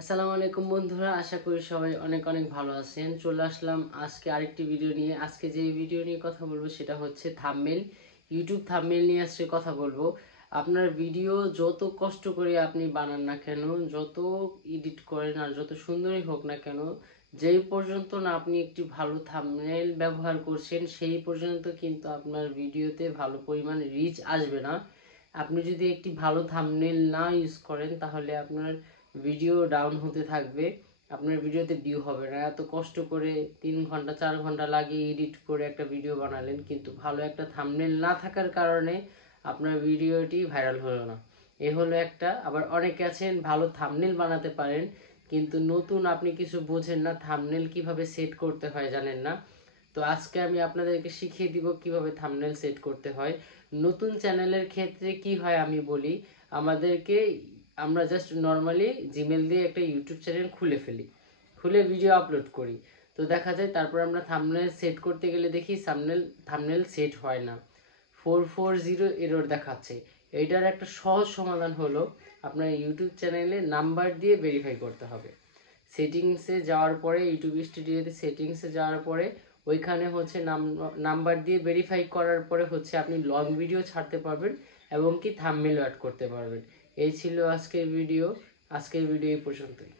আসসালামু আলাইকুম বন্ধুরা, আশা করি সবাই অনেক অনেক ভালো আছেন। চলে আসলাম আজকে আরেকটি ভিডিও নিয়ে। আজকে যে ভিডিও নিয়ে কথা বলবো সেটা হচ্ছে থাম্বনেল। ইউটিউব থাম্বনেল নিয়ে আজকে কথা বলবো। আপনার ভিডিও যত কষ্ট করে আপনি বানান না কেন, যত এডিট করেন আর যত সুন্দরই হোক না কেন, যেই পর্যন্ত না আপনি একটি ভালো থাম্বনেল ব্যবহার করছেন সেই পর্যন্ত কিন্তু আপনার ভিডিওতে ভালো পরিমাণ রিচ আসবে না। আপনি যদি একটি ভালো থাম্বনেল না ইউজ করেন তাহলে আপনার ভিডিও ডাউন হতে থাকবে, আপনার ভিডিওতে ভিউ হবে না। এত কষ্ট করে 3 ঘন্টা 4 ঘন্টা লাগিয়ে এডিট করে একটা ভিডিও বানালেন, কিন্তু ভালো একটা থাম্বনেল না থাকার কারণে আপনার ভিডিওটি ভাইরাল হলো না। এ হলো একটা। আবার অনেকে আছেন ভালো থাম্বনেল বানাতে পারেন কিন্তু নতুন আপনি কিছু বোঝেন না, থাম্বনেল কিভাবে সেট করতে হয় জানেন না। তো আজকে আমি আপনাদেরকে শিখিয়ে দিব কিভাবে থাম্বনেল সেট করতে হয়। নতুন চ্যানেলের ক্ষেত্রে কি হয় আমি বলি। আমাদেরকে আমরা জাস্ট নর্মালি জিমেল দিয়ে একটা ইউটিউব চ্যানেল খুলে ফেলি, খুলে ভিডিও আপলোড করি। তো দেখা যায় তারপর আমরা থাম্বনেল সেট করতে গেলে দেখি থাম্বনেল সেট হয় না, 440 এরর দেখাচ্ছে। এইটার একটা সহজ সমাধান হলো আপনার ইউটিউব চ্যানেলে নাম্বার দিয়ে ভেরিফাই করতে হবে। সেটিংসে যাওয়ার পরে, ইউটিউব স্টুডিওতে সেটিংসে যাওয়ার পরে ওইখানে হচ্ছে নাম্বার দিয়ে ভেরিফাই করার পরে হচ্ছে আপনি লং ভিডিও ছাড়তে পারবেন এবং কি থাম্বনেল অ্যাড করতে পারবেন। এই ছিল আজকের ভিডিও। এই পর্যন্তই।